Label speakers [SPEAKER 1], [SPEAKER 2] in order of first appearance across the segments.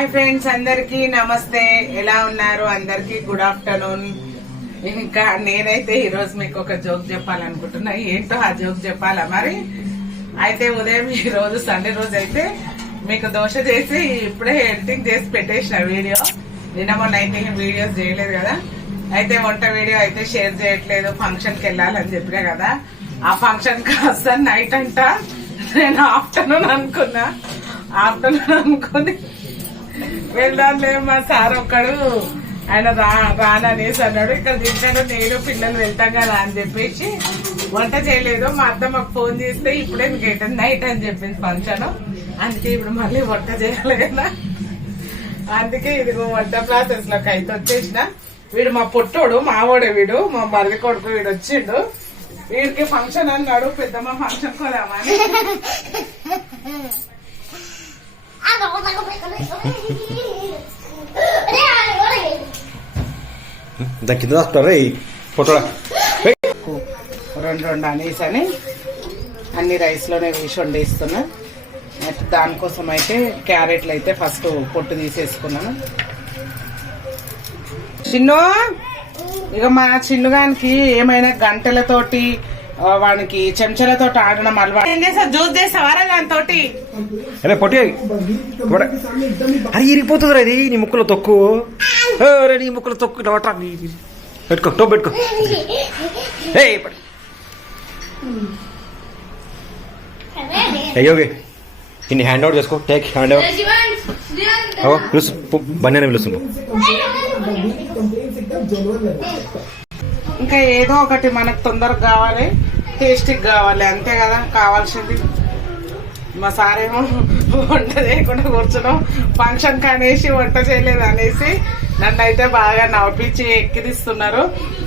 [SPEAKER 1] Hi friends అందరికి నమస్తే. ఎలా ఉన్నారు? అందరికి గుడ్ ఆఫ్టర్నూన్. ఇంకా నేనైతే ఈ రోజు మీకు ఒక జోక్ చెప్పాలనుకుంటున్నా. ఏంటో ఆ జోక్ చెప్పాలా మరి? అయితే ఉదయం ఈ రోజు సండే రోజు అయితే మీకు దోశ చేసి ఇప్పుడే ఎడిటింగ్ చేసి పెట్టేసిన వీడియో. నిన్న మొన్న అయితే వీడియోస్ చేయలేదు కదా. అయితే వంట వీడియో అయితే షేర్ చేయట్లేదు. ఫంక్షన్కి వెళ్ళాలని చెప్పినా కదా. ఆ ఫంక్షన్ కాస్త నైట్ అంట నేను ఆఫ్టర్నూన్ అనుకున్నా. ఆఫ్టర్నూన్ అనుకుని వెళ్దాంలే మా సార్ ఒక్కడు. ఆయన రా రాననేసి అన్నాడు. ఇక్కడ తింటాడు నేను పిల్లలు వెళ్తాం కదా అని చెప్పేసి వంట చేయలేదు. మా అత్త మాకు ఫోన్ చేస్తే ఇప్పుడే గేట్ నైట్ అని చెప్పింది ఫంక్షన్. అందుకే ఇప్పుడు మళ్ళీ వంట చేయాలి కదా అందుకే ఇది వంట ప్రాసెస్లోకి అయితే వచ్చేసిన. వీడు మా పొట్టోడు మావోడే వీడు మా మరిది కొడుకు వీడు వచ్చిండు. వీడికి ఫంక్షన్ అన్నాడు పెద్దమ్మ ఫంక్షన్ కోదామని
[SPEAKER 2] దాని కింద రాసుకుంటారా రే? ఫోటోడా
[SPEAKER 1] రెండు రెండు అనేసి అని అన్ని రైస్లోనే వేసి వండేస్తున్నా. దానికోసం అయితే క్యారెట్లు అయితే ఫస్ట్ పొట్టు తీసేసుకున్నాను. చిన్ను ఇక మా చిన్నుగానికి ఏమైనా గంటలతోటి వానికి చెంచాలతో ఆడడం అలవాటు. ఏం చేస్తా జ్యూస్ చేస్తావారా దానితోటి
[SPEAKER 2] అరే పొట్టి. పొడ. అరే ఇరిగిపోతుంది రా ఇది. నీ ముక్కులో తొక్కు. నీ ముక్కులో తొక్కు. ఇట్లా పట్టరా. నీ- నీ- పెట్టుకో టోప్ పెట్టుకో. ఏయ్ పట్టు. అయ్యో ఓకే ఇన్ని హ్యాండ్ అవుట్ చేసుకో. టేక్ హ్యాండ్ అవుట్ ఓ పిలుసు బన్నీ పిలుస్తుంది
[SPEAKER 1] ఇంకా ఏదో ఒకటి మనకు తొందరగా కావాలి. టేస్టీగా కావాలి అంతే కదా? కావాల్సింది. మా సారేమో వంట చేయకుండా కూర్చున్నాం. ఫంక్షన్ కనేసి వంట చేయలేదు అనేసి నన్ను అయితే బాగా నవ్వించి ఎక్కిరిస్తున్నారు.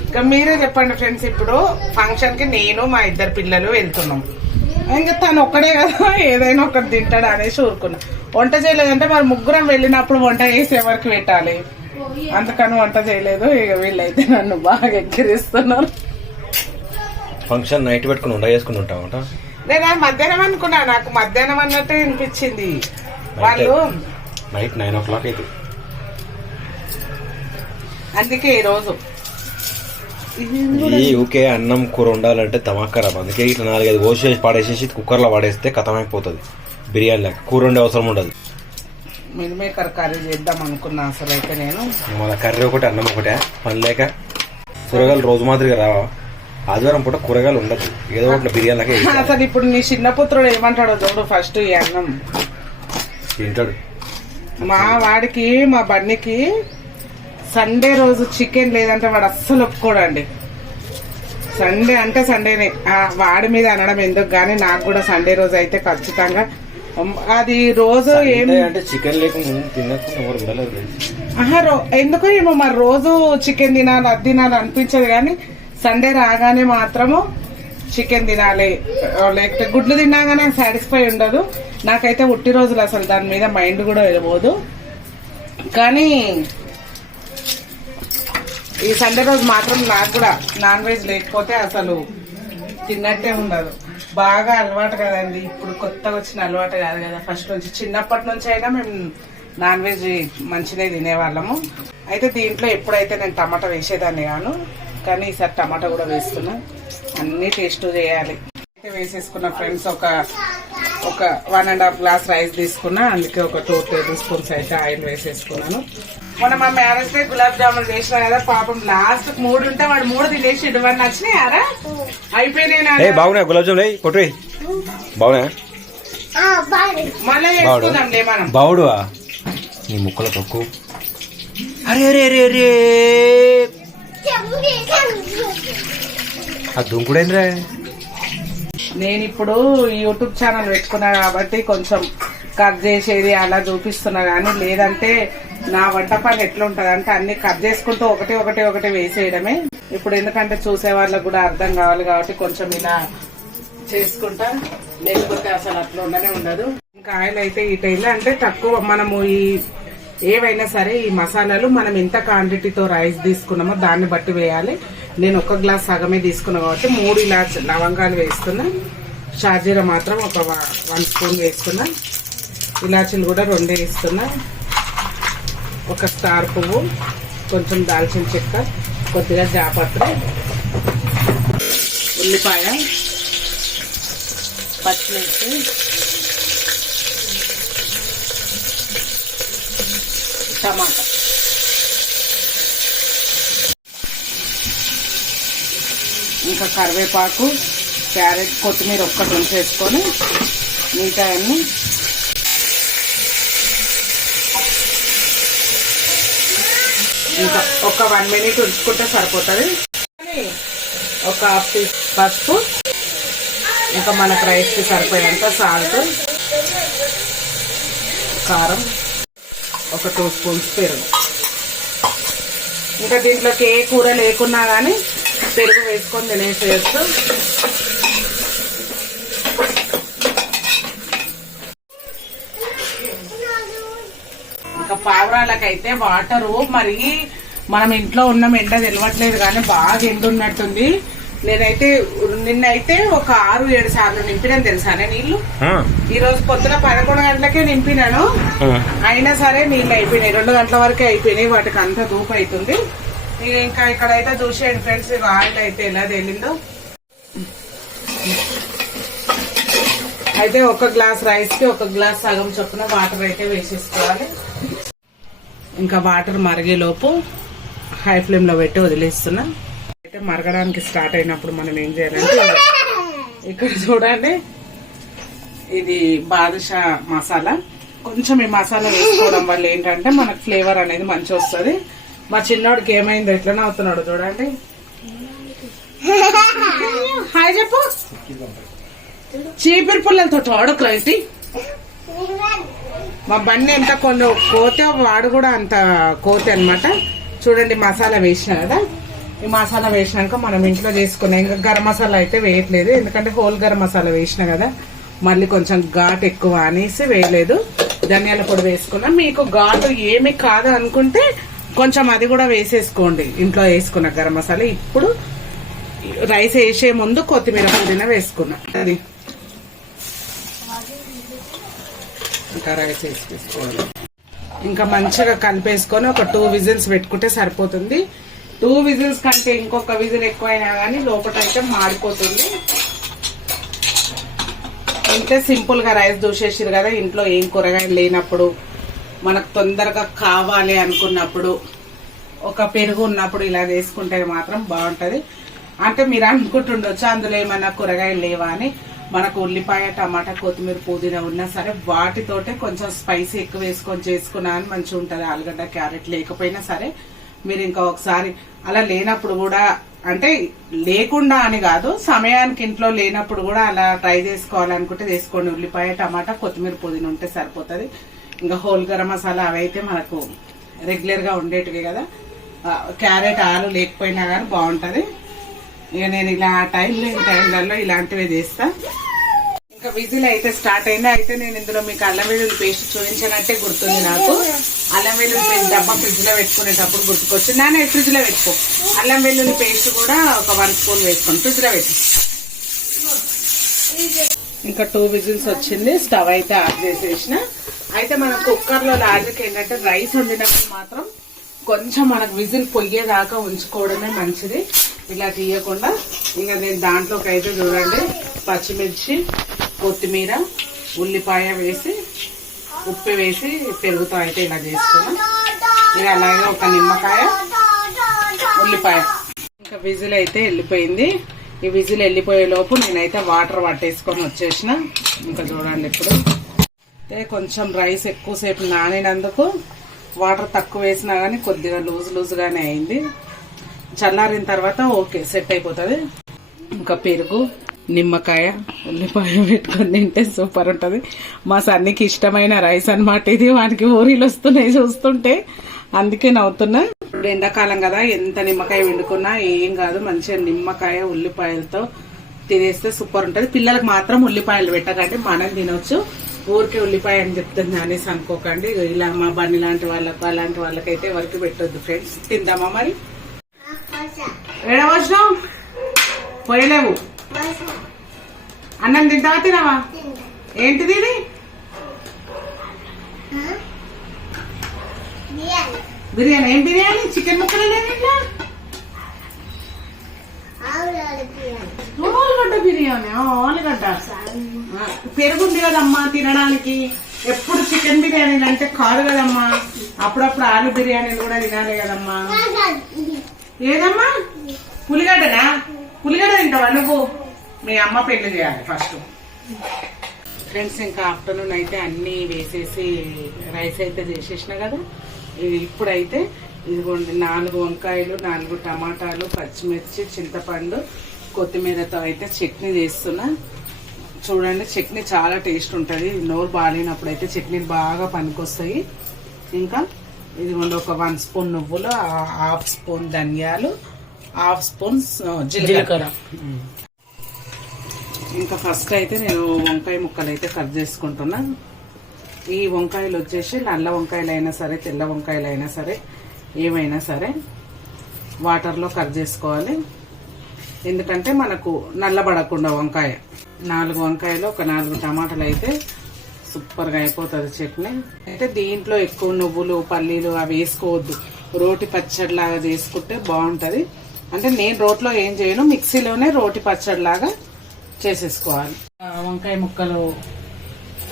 [SPEAKER 1] ఇంకా మీరే చెప్పండి ఫ్రెండ్స్ ఇప్పుడు ఫంక్షన్కి నేను మా ఇద్దరు పిల్లలు వెళ్తున్నాం. ఇంకా తను ఒక్కడే కదా ఏదైనా ఒకటి తింటాడు అనేసి ఊరుకున్నా. వంట చేయలేదంటే మరి ముగ్గురం వెళ్ళినప్పుడు వంట చేసి ఎవరికి పెట్టాలి? అందుకని వంట చేయలేదు. ఇక వీళ్ళైతే నన్ను బాగా ఎక్కిరిస్తున్నారు.
[SPEAKER 2] ఫంక్షన్ నైట్ పెట్టుకుని ఉండ చేసుకుని ఉంటామంట
[SPEAKER 1] నేను? మధ్యాహ్నం అనుకున్నా. నాకు మధ్యాహ్నం అన్నట్టు వినిపించింది వాళ్ళు
[SPEAKER 2] నైట్ నైన్ ఓ క్లాక్ అయితే.
[SPEAKER 1] అందుకే ఈ రోజు
[SPEAKER 2] ఈ ఊకే అన్నం కూర ఉండాలంటే తమాకరం. అందుకే ఇట్లా నాలుగైదు కోసేసి పాడేసేసి కుక్కర్లో పడేస్తే కథమైపోతుంది. బిర్యానీ లేక కూర ఉండే అవసరం ఉండదు.
[SPEAKER 1] మిల్ మేకర్ కర్రీ చేద్దాం అనుకున్నా అసలు అయితే నేను
[SPEAKER 2] మన కర్రీ ఒకటి అన్నం ఒకటే పని లేక కూరగాయలు రోజు మాదిరిగా రావా? ఆదివారం పూట కూరగాయలు ఉండదు. ఏదో ఒకటి బిర్యానీ
[SPEAKER 1] అసలు ఇప్పుడు నీ చిన్న పుత్రుడు ఏమంటాడో చూడు ఫస్ట్ ఈ అన్నం.
[SPEAKER 2] తింటాడు.
[SPEAKER 1] మా వాడికి మా బండికి సండే రోజు చికెన్ లేదంటే వాడు అస్సలు ఒప్పుకోడండి. సండే అంటే సండేనే. ఆ వాడి మీద అనడం ఎందుకు? గానీ నాకు కూడా సండే రోజు అయితే ఖచ్చితంగా. అది రోజు ఏం
[SPEAKER 2] సండే అంటే చికెన్ లేకుండా
[SPEAKER 1] ఎందుకో ఏమో మరి రోజు చికెన్ తినాలి అది తినాలి అనిపించదు కానీ సండే రాగానే మాత్రము చికెన్ తినాలి. లేకపోతే గుడ్లు తిన్నాగానే సాటిస్ఫై ఉండదు. నాకైతే ఉట్టి రోజులు అసలు దాని మీద మైండ్ కూడా వెళ్ళబోదు. కానీ ఈ సండే రోజు మాత్రం నాకు కూడా నాన్ వెజ్ లేకపోతే అసలు తిన్నట్టే ఉండదు. బాగా అలవాటు కదండి. ఇప్పుడు కొత్తగా వచ్చిన అలవాటు కాదు కదా. ఫస్ట్ నుంచి చిన్నప్పటి నుంచి అయినా మేము నాన్ వెజ్ మంచిదే తినేవాళ్ళము. అయితే దీంట్లో ఎప్పుడైతే నేను టమాటా వేసేదాన్ని కాను కానీ ఈసారి టమాటా కూడా వేస్తున్నా. అన్ని టేస్ట్ చేయాలి. అయితే వేసేసుకున్న ఫ్రెండ్స్ ఒక ఒక one and half glass rice తీసుకున్నా అందుకే ఒక టూ టేబుల్ స్పూన్స్ అయితే ఆయిల్ వేసేసుకున్నాను. మొన్న మా మ్యారేజ్ డే గులాబ్ జామున్ చేసిన కదా పాపం లాస్ట్ మూడు ఉంటే వాడు మూడు తినేసి ఇవన్నీ నచ్చినాయారా? అయిపోయినాయి
[SPEAKER 2] ఏ బాగున్నాయి? గులాబ్ జామున్ కొట్టు బాగున్నాయా?
[SPEAKER 1] మళ్ళీ చేసుకుందాంలే మనం.
[SPEAKER 2] నీ ముక్కల తొక్కు. అరే అరే అరే అరే. ఆ
[SPEAKER 1] నేను ఇప్పుడు యూట్యూబ్ ఛానల్ పెట్టుకున్నా కాబట్టి కొంచెం కట్ చేసేది అలా చూపిస్తున్నా కానీ లేదంటే నా వంట పని ఎట్లుంటది అంటే అన్ని కట్ చేసుకుంటూ ఒకటి ఒకటి ఒకటి వేసేయడమే. ఇప్పుడు ఎందుకంటే చూసే వాళ్ళకు కూడా అర్థం కావాలి కాబట్టి కొంచెం ఇలా చేసుకుంటా. లేకపోతే అసలు అట్లా ఉండనే ఉండదు. ఇంకా ఆయిల్ అయితే ఈ టైంలో అంటే తక్కువ మనము ఈ ఏవైనా సరే ఈ మసాలాలు మనం ఎంత క్వాంటిటీతో రైస్ తీసుకున్నామో దాన్ని బట్టి వేయాలి. నేను ఒక గ్లాస్ సగమే తీసుకున్నా కాబట్టి మూడు ఇలాచ్ లవంగాలు వేస్తున్నా. షాజీరా మాత్రం ఒక వన్ స్పూన్ వేస్తున్నా. ఇలాచీలు కూడా రెండు వేస్తున్నా. ఒక స్టార్ పువ్వు కొంచెం దాల్చిన చెక్క కొద్దిగా జాపత్రి ఉల్లిపాయ పచ్చిమిర్చి టమాటా ఇంకా కరివేపాకు క్యారెట్ కొత్తిమీర ఒక్కటి ఉంచేసుకొని మిగతా అన్ని ఇంకా ఒక వన్ మినిట్ ఉంచుకుంటే సరిపోతుంది. ఒక హాఫ్ టీ పసుపు ఇంకా మనకు రైస్కి సరిపోయేంత సాల్ట్ కారం. ఒక టూ స్పూన్స్ పెరుగు. ఇంకా దీంట్లోకి ఏ కూర లేకున్నా కానీ పెరుగు వేసుకొని తినేసేయచ్చు. ఇంకా పావురాలకైతే వాటరు మరి మనం ఇంట్లో ఉన్నాం ఎండ తెలియట్లేదు కానీ బాగా ఎండున్నట్టుంది. నేనైతే నిన్నైతే ఒక ఆరు ఏడు సార్లు నింపినాను తెలుసానే నీళ్ళు ఈ రోజు పొద్దున పదకొండు గంటలకే నింపినాను. అయినా సరే నీళ్ళు అయిపోయినాయి. రెండు గంటల వరకే అయిపోయినాయి. వాటికి అంత ధూపు అవుతుంది. ఇక ఇంకా ఇక్కడైతే చూసేయండి ఫ్రెండ్స్ ఆయిల్ అయితే ఎలా తేలిందో. అయితే ఒక గ్లాస్ రైస్కి ఒక గ్లాస్ సగం చొప్పున వాటర్ అయితే వేసేసుకోవాలి. ఇంకా వాటర్ మరిగేలోపు హై ఫ్లేమ్లో పెట్టి వదిలేస్తున్నా. అయితే మరగడానికి స్టార్ట్ అయినప్పుడు మనం ఏం చేయాలంటే ఇక్కడ చూడండి. ఇది బాదుషా మసాలా. కొంచెం ఈ మసాలా వేసుకోవడం వల్ల ఏంటంటే మనకు ఫ్లేవర్ అనేది మంచి వస్తుంది. మా చిన్నోడికి ఏమైంది ఎట్లనే అవుతున్నాడు చూడండి. హాయ్ చెప్పు. చీపిరి పుల్లలతో తోడకు రైతి మా బండి ఎంత కొన్ని కోతే వాడు కూడా అంత కోతే అన్నమాట. చూడండి మసాలా వేసిన కదా. ఈ మసాలా వేసినాక మనం ఇంట్లో చేసుకున్నాం ఇంకా గరం మసాలా అయితే వేయట్లేదు. ఎందుకంటే హోల్ గరం మసాలా వేసిన కదా. మళ్ళీ కొంచెం ఘాటు ఎక్కువ అనేసి వేయలేదు. ధనియాల పొడి వేసుకున్నాం. మీకు ఘాటు ఏమి కాదు అనుకుంటే కొంచెం అది కూడా వేసేసుకోండి. ఇంట్లో వేసుకున్న గరం మసాలా. ఇప్పుడు రైస్ వేసే ముందు కొత్తిమీర పుదీనా వేసుకున్నా. అది. ఇంకా రైస్ వేసి ఇంకా మంచిగా కలిపేసుకొని ఒక టూ విజిల్స్ పెట్టుకుంటే సరిపోతుంది. టూ విజిల్స్ కంటే ఇంకొక విజిల్ ఎక్కువైనా కానీ లోపల అయితే మాడిపోతుంది ఇంతే సింపుల్గా రైస్ దూసేసారు కదా ఇంట్లో ఏం కూరగాయలు లేనప్పుడు మనకు తొందరగా కావాలి అనుకున్నప్పుడు ఒక పెరుగు ఉన్నప్పుడు ఇలా చేసుకుంటే మాత్రం బాగుంటుంది. అంటే మీరు అనుకుంటుండొచ్చు అందులో ఏమైనా కూరగాయలు లేవా అని. మనకు ఉల్లిపాయ టమాటా కొత్తిమీర పుదీనా ఉన్నా సరే వాటితోటే కొంచెం స్పైసీ ఎక్కువ వేసుకొని చేసుకున్నా అని మంచిగా ఉంటుంది ఆలుగడ్డ క్యారెట్ లేకపోయినా సరే. మీరు ఇంకా ఒకసారి అలా లేనప్పుడు కూడా అంటే లేకుండా అని కాదు సమయానికి ఇంట్లో లేనప్పుడు కూడా అలా ట్రై చేసుకోవాలనుకుంటే చేసుకోండి ఉల్లిపాయ టమాటా కొత్తిమీర పుదీనా ఉంటే సరిపోతుంది. ఇంకా హోల్ గరం మసాలా అవైతే మనకు రెగ్యులర్గా ఉండేటివి కదా. క్యారెట్ ఆలు లేకపోయినా కానీ బాగుంటుంది. ఇక నేను ఇలా టైం లేని టైంలలో ఇలాంటివి చేస్తా. ఇంకా విజిల్ అయితే స్టార్ట్ అయింది. అయితే నేను ఇందులో మీకు అల్లం వెల్లుల్లి పేస్ట్ చూపించానంటే గుర్తుంది నాకు. అల్లం వెల్లుల్లి పేస్ట్ డబ్బా ఫ్రిడ్జ్లో పెట్టుకునేటప్పుడు గుర్తుకొచ్చి నాన్న ఫ్రిడ్జ్లో పెట్టుకో. అల్లం వెల్లుల్లి పేస్ట్ కూడా ఒక వన్ స్పూన్ వేసుకోండి ఫ్రిడ్జ్లో పెట్టు. ఇంకా టూ విజిల్స్ వచ్చింది స్టవ్ అయితే ఆఫ్ చేసేసిన. అయితే మనం కుక్కర్లో లాజిక్ ఏంటంటే రైస్ వండినప్పుడు మాత్రం కొంచెం మనకు విజిల్ పొయ్యేదాకా ఉంచుకోవడమే మంచిది. ఇలా తీయకుండా ఇంకా నేను దాంట్లోకి అయితే చూడండి పచ్చిమిర్చి కొత్తిమీర ఉల్లిపాయ వేసి ఉప్పు వేసి పెరుగుతో అయితే ఇలా చేసుకున్నాం. ఇది అలాగే ఒక నిమ్మకాయ ఉల్లిపాయ. ఇంకా విజిల్ అయితే వెళ్ళిపోయింది. ఈ విజిల్ వెళ్ళిపోయే లోపు నేనైతే వాటర్ పట్టేసుకొని వచ్చేసిన. ఇంకా చూడండి ఇప్పుడు. అయితే కొంచెం రైస్ ఎక్కువసేపు నానినందుకు వాటర్ తక్కువ వేసినా కానీ కొద్దిగా లూజ్ లూజ్గానే అయింది. చల్లారిన తర్వాత ఓకే సెట్ అయిపోతుంది. ఇంకా పెరుగు. నిమ్మకాయ ఉల్లిపాయ పెట్టుకొని తింటే సూపర్ ఉంటది. మా సన్నికి ఇష్టమైన రైస్ అన్నమాట ఇది. వానికి ఊరిలు వస్తున్నాయి చూస్తుంటే. అందుకే నవ్వుతున్నా. ఇప్పుడు ఎండాకాలం కదా ఎంత నిమ్మకాయ వండుకున్నా ఏం కాదు. మంచిగా నిమ్మకాయ ఉల్లిపాయలతో తినేస్తే సూపర్ ఉంటది. పిల్లలకు మాత్రం ఉల్లిపాయలు పెట్టకండి మనం తినొచ్చు. ఊరికే ఉల్లిపాయ అని చెప్తుంది అనేసి అనుకోకండి. ఇలా మా బండి లాంటి వాళ్ళకు అలాంటి వాళ్ళకైతే ఎవరికి పెట్టొద్దు ఫ్రెండ్స్. తిందామా మరి? ఏడవచ్చినావు పోయలేవు. అన్నం తింటావా తినవా? ఏంటిది ఇది? బిర్యానీ. ఏం బిర్యానీ? చికెన్ ముక్కలు ఇట్లా? ఆలుగడ్డ బిర్యానీ. ఆలుగడ్డ పెరుగుంది కదమ్మా తినడానికి. ఎప్పుడు చికెన్ బిర్యానీలు అంటే కాదు కదమ్మా. అప్పుడప్పుడు ఆలు బిర్యానీలు కూడా తినాలి కదమ్మా. ఏదమ్మా? పులిగడ్డనా? పులిగడ్డ తింటావా నువ్వు? మీ అమ్మ పెళ్ళి చేయాలి ఫస్ట్. ఫ్రెండ్స్ ఇంకా ఆఫ్టర్నూన్ అయితే అన్ని వేసేసి రైస్ అయితే చేసేసిన కదా? ఇప్పుడైతే ఇదిగోండి నాలుగు వంకాయలు నాలుగు టమాటాలు పచ్చిమిర్చి చింతపండు కొత్తిమీరతో అయితే చట్నీ చేస్తున్నా. చూడండి చట్నీ చాలా టేస్ట్ ఉంటుంది. నోరు బాగాలేనప్పుడు అయితే చట్నీలు బాగా పనికొస్తాయి. ఇంకా ఇదిగోండి ఒక వన్ స్పూన్ నువ్వులు హాఫ్ స్పూన్ ధనియాలు హాఫ్ స్పూన్ జీలకర్ర. ఇంకా ఫస్ట్ అయితే నేను వంకాయ ముక్కలు అయితే కట్ చేసుకుంటున్నా. ఈ వంకాయలు వచ్చేసి నల్ల వంకాయలు అయినా సరే తెల్ల వంకాయలు అయినా సరే ఏమైనా సరే వాటర్లో కట్ చేసుకోవాలి. ఎందుకంటే మనకు నల్లబడకుండా వంకాయ. నాలుగు వంకాయలు ఒక నాలుగు టమాటాలు అయితే సూపర్గా అయిపోతుంది చట్నీ. అయితే దీంట్లో ఎక్కువ నువ్వులు పల్లీలు అవి వేసుకోవద్దు. రోటి పచ్చడిలాగా చేసుకుంటే బాగుంటుంది. అంటే నేను రోట్లో ఏం చేయను మిక్సీలోనే రోటి పచ్చడిలాగా చేసేసుకోవాలి. వంకాయ ముక్కలు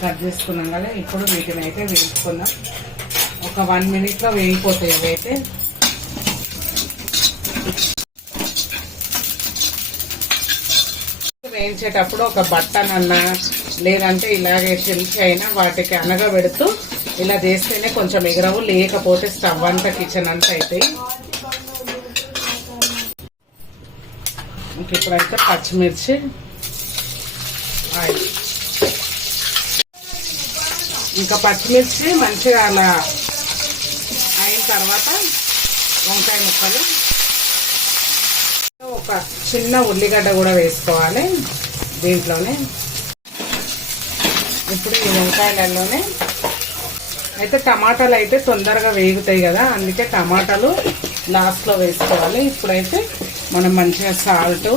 [SPEAKER 1] కట్ చేసుకున్నాం కదా ఇప్పుడు వీటిని అయితే వేయించుకుందాం. ఒక వన్ మినిట్లో వేగిపోతాయి ఇవైతే వేయించేటప్పుడు ఒక బట్టనన్నా లేదంటే ఇలాగే చెంచా అయినా వాటికి అనగా పెడుతూ ఇలా చేస్తేనే కొంచెం ఎగరవు లేకపోతే స్టవ్ అంతా కిచెన్ అంతా అవుతాయి ఇంక ఇప్పుడైతే పచ్చిమిర్చి ఇంకా పచ్చిమిర్చి మంచిగా అలా అయిన తర్వాత వంకాయ ముక్కలు. ఒక చిన్న ఉల్లిగడ్డ కూడా వేసుకోవాలి దీంట్లోనే. ఇప్పుడు ఈ వంకాయలలోనే. అయితే టమాటాలు అయితే తొందరగా వేగుతాయి కదా అందుకే టమాటాలు లాస్ట్లో వేసుకోవాలి. ఇప్పుడైతే మనం మంచిగా సాల్ట్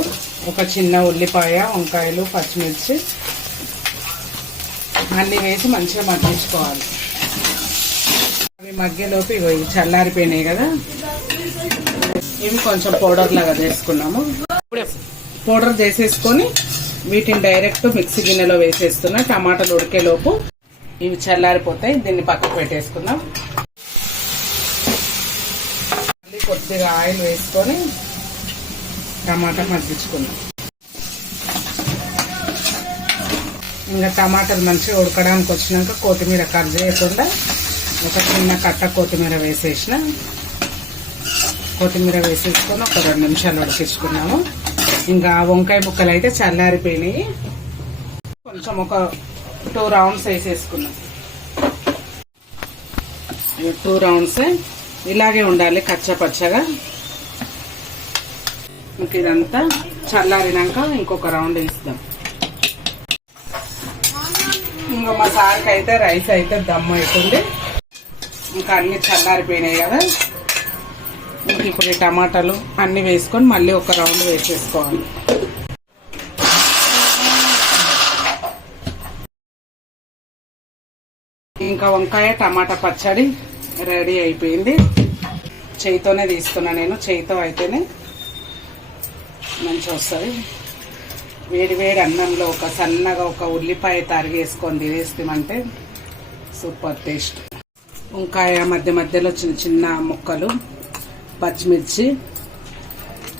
[SPEAKER 1] ఒక చిన్న ఉల్లిపాయ వంకాయలు పచ్చిమిర్చి. అన్నీ వేసి మంచిగా మగ్గించుకోవాలి. అవి మగ్గేలోపు ఇవి చల్లారిపోయినాయి కదా. ఇవి కొంచెం పౌడర్ లాగా చేసుకున్నాము. పౌడర్ చేసేసుకొని వీటిని డైరెక్ట్ మిక్సీ గిన్నెలో వేసేస్తున్నా. టమాటాలు ఉడికేలోపు ఇవి చల్లారిపోతాయి. దీన్ని పక్కకు పెట్టేసుకుందాం. మళ్ళీ కొద్దిగా ఆయిల్ వేసుకొని టమాటా మగ్గించుకున్నాం. ఇంకా టమాటాలు మంచిగా ఉడకడానికి వచ్చినాక కొత్తిమీర కట్ చేయకుండా ఒక చిన్న కట్ట కొత్తిమీర వేసేసిన. కొత్తిమీర వేసేసుకొని ఒక రెండు నిమిషాలు ఉడికించుకున్నాము. ఇంకా వంకాయ ముక్కలు అయితే చల్లారిపోయినాయి. కొంచెం ఒక టూ రౌండ్స్ వేసేసుకున్నాం. టూ రౌండ్స్ ఇలాగే ఉండాలి కచ్చా ఇంకా ఇదంతా చల్లారినాక ఇంకొక రౌండ్ ఇస్తాం ఇంకా మా సార్కి అయితే రైస్ అయితే దమ్ అవుతుంది. ఇంకా అన్ని చల్లారిపోయినాయి కదా. ఇంక ఇప్పుడు టమాటాలు అన్ని వేసుకొని మళ్ళీ ఒక రౌండ్ వేసేసుకోవాలి. ఇంకా వంకాయ టమాటా పచ్చడి రెడీ అయిపోయింది. చేయితోనే తీసుకున్నా నేను చేయితో అయితేనే. మంచిగా వస్తుంది. వేడి వేడి అన్నంలో ఒక సన్నగా ఒక ఉల్లిపాయ తరిగేసుకొని తినేస్తామంటే సూపర్ టేస్ట్. వంకాయ మధ్య మధ్యలో చిన్న చిన్న ముక్కలు పచ్చిమిర్చి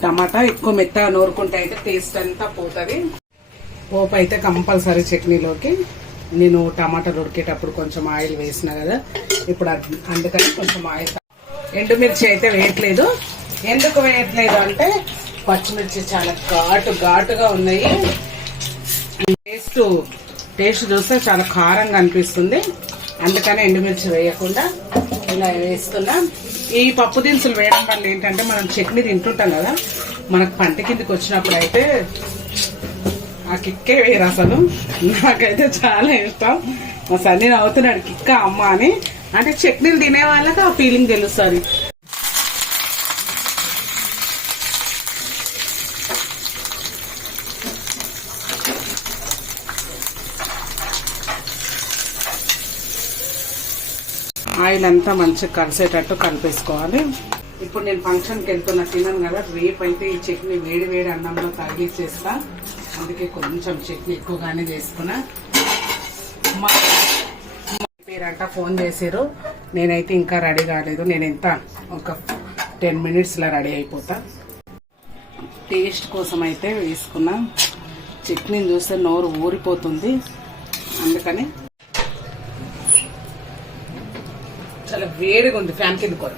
[SPEAKER 1] టమాటా ఎక్కువ మెత్తగా నూరుకుంటే అయితే టేస్ట్ అంతా పోతుంది. పోపు అయితే కంపల్సరీ చట్నీలోకి. నేను టమాటాలు ఉడికేటప్పుడు కొంచెం ఆయిల్ వేసిన కదా ఇప్పుడు అందుకని కొంచెం ఆయిల్ ఎండుమిర్చి అయితే వేయట్లేదు. ఎందుకు వేయట్లేదు అంటే పచ్చిమిర్చి చాలా ఘాటు ఘాటుగా ఉన్నాయి. టేస్ట్ టేస్ట్ చూస్తే చాలా కారంగా అనిపిస్తుంది. అందుకని ఎండుమిర్చి వేయకుండా ఇలా వేస్తున్నా. ఈ పప్పు దినుసులు వేయడం వల్ల ఏంటంటే మనం చట్నీ తింటుంటాం కదా మనకు పంట కిందకి వచ్చినప్పుడు అయితే ఆ కిక్కే వేరు అసలు. నాకైతే చాలా ఇష్టం. మా సన్నీ నవ్వుతున్నాడు కిక్క అమ్మ అని. అంటే చట్నీలు తినే వాళ్ళకి ఆ ఫీలింగ్ తెలుస్తుంది. ఆయిల్ అంతా మంచిగా కలిసేటట్టు కలిపేసుకోవాలి. ఇప్పుడు నేను ఫంక్షన్కి వెళ్తున్నా తిన్నాను కదా రేపు అయితే ఈ చట్నీ వేడి వేడి అన్నంలో తగిలిచ్చేస్తా అందుకే కొంచెం చట్నీ ఎక్కువగానే చేసుకున్నా. మా పేరంట ఫోన్ చేసారు నేనైతే ఇంకా రెడీ కాలేదు. నేను ఎంత ఒక టెన్ మినిట్స్లో రెడీ అయిపోతా. టేస్ట్ కోసం అయితే వేసుకున్నా. చట్నీని చూస్తే నోరు ఊరిపోతుంది. అందుకని చాలా వేడిగా ఉంది ఫ్యాన్ కింద కూర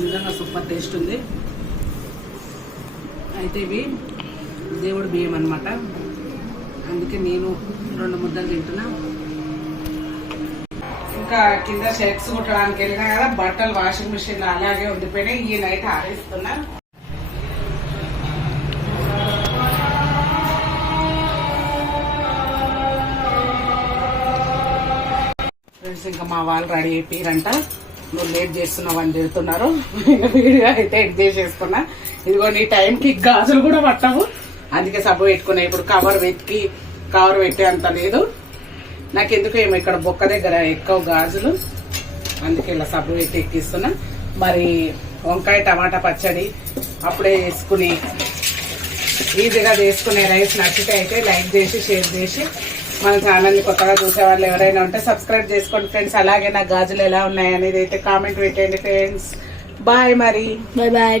[SPEAKER 1] నిజంగా సూపర్ టేస్ట్ ఉంది. అయితే ఇవి దేవుడు బియ్యం అనమాట అందుకే నేను రెండు ముద్దలు తింటున్నా. ఇంకా కింద షర్ట్స్ కుట్టడానికి వెళ్ళినా కదా బట్టలు వాషింగ్ మిషన్ అలాగే ఉండిపోయినాయి. ఈ నైట్ ఆరేస్తున్నా. ఫ్రెండ్స్ ఇంకా మా వాళ్ళు రెడీ అయిపోయారంట. నువ్వు లేట్ చేస్తున్నావు అని తిడుతున్నారు వీడియో అయితే ఎడ్ చేసేసుకున్నా ఇదిగో నీ టైంకి గాజులు కూడా పట్టవు. అందుకే సబ్బు పెట్టుకున్నా. ఇప్పుడు కవర్ వెతికి కవర్ పెట్టే అంత లేదు. నాకు ఎందుకు ఏమో ఇక్కడ బొక్క దగ్గర ఎక్కువ గాజులు. అందుకే ఇలా సబ్బు పెట్టి ఎక్కిస్తున్నా. మరి వంకాయ టమాటా పచ్చడి అప్పుడే వేసుకుని ఈజీగా చేసుకునే రైస్ నచ్చితే అయితే లైక్ చేసి షేర్ చేసి మన ఛానల్ని కొత్తగా చూసే వాళ్ళు ఎవరైనా ఉంటే సబ్స్క్రైబ్ చేసుకోండి ఫ్రెండ్స్. అలాగే నా గాజులు ఎలా ఉన్నాయి అనేది అయితే కామెంట్ పెట్టండి ఫ్రెండ్స్. బాయ్ మరి.
[SPEAKER 3] Bye bye.